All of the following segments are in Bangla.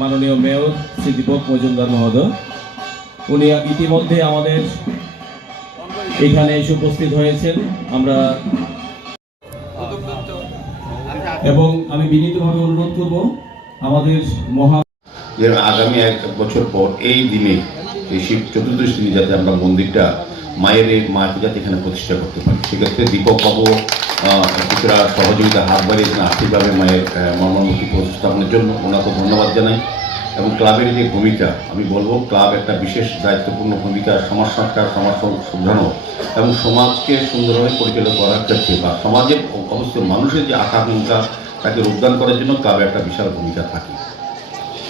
মাননীয় মেয়র শ্রী দীপক মজুমদার মহোদয়। উনি ইতিমধ্যে আমাদের এখানে এসে উপস্থিত হয়েছেন। আমরা এবং আমি বিনীতভাবে অনুরোধ করব আমাদের মহা যে আগামী এক বছর পর এই দিনে এই শিব চতুর্দশ দিনে যাতে আমরা মন্দিরটা মায়ের এই যাতে এখানে প্রতিষ্ঠা করতে পারি। সেক্ষেত্রে দীপক বাবু কিছুটা সহযোগিতা, হাত বাড়িয়েছেন আর্থিকভাবে মায়ের মর্মমূর্তি প্রতিস্থাপনের জন্য। ওনাকে ধন্যবাদ জানাই। এবং ক্লাবের যে ভূমিকা, আমি বলব, ক্লাব একটা বিশেষ দায়িত্বপূর্ণ ভূমিকা, সমাজ সংস্কার, সমাজ শুধরানো এবং সমাজকে সুন্দরভাবে পরিচালিত করার ক্ষেত্রে বা সমাজের অবশ্যই মানুষের যে আকাঙ্ক্ষা তাকে রূপদান করার জন্য ক্লাবের একটা বিশাল ভূমিকা থাকে।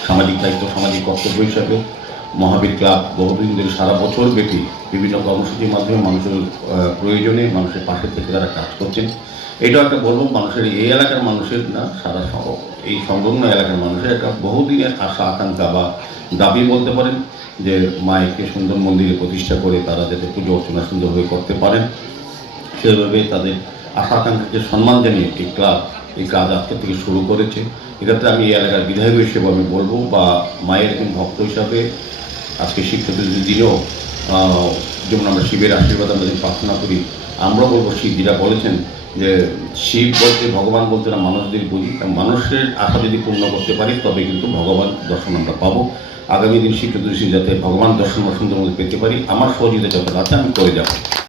সামাজিক দায়িত্ব, সামাজিক কর্তব্য হিসাবে মহাবীর ক্লাব বহুদিন ধরে সারা বছর ব্যাপী বিভিন্ন কর্মসূচির মাধ্যমে মানুষের প্রয়োজনে মানুষের পাশে থেকে তারা কাজ করছেন। এটাও একটা বলব, মানুষের এই এলাকার মানুষের না, সারা এই সংলগ্ন এলাকার মানুষের একটা বহুদিনের আশা, আকাঙ্ক্ষা বা দাবি বলতে পারেন যে মায়েকে সুন্দর মন্দিরে প্রতিষ্ঠা করে তারা যাতে পুজো অর্চনা সুন্দরভাবে করতে পারেন। সেভাবে তাদের আশা, আকাঙ্ক্ষাকে সম্মান জানিয়ে এই ক্লাব এই কাজ আজকে থেকে শুরু করেছে। এটাতে আমি এই এলাকার বিধায়ক হিসেবে আমি বলব বা মায়ের একজন ভক্ত হিসাবে আজকে শিক্ষিত দিনেও যেমন আমরা শিবের আশীর্বাদ আমরা যদি প্রার্থনা করি আমরা বলব শিব, যেটা বলেছেন যে শিব বলতে ভগবান বলতে না মানুষদের বুঝি। মানুষের আশা যদি পূর্ণ করতে পারি, তবে কিন্তু ভগবান দর্শন আমরা পাবো। আগামী দিন শিক্ষিত যাতে ভগবান দর্শন সুন্দর মধ্যে পেতে পারি, আমার সহযোগিতা যত আছে আমি করে যাব।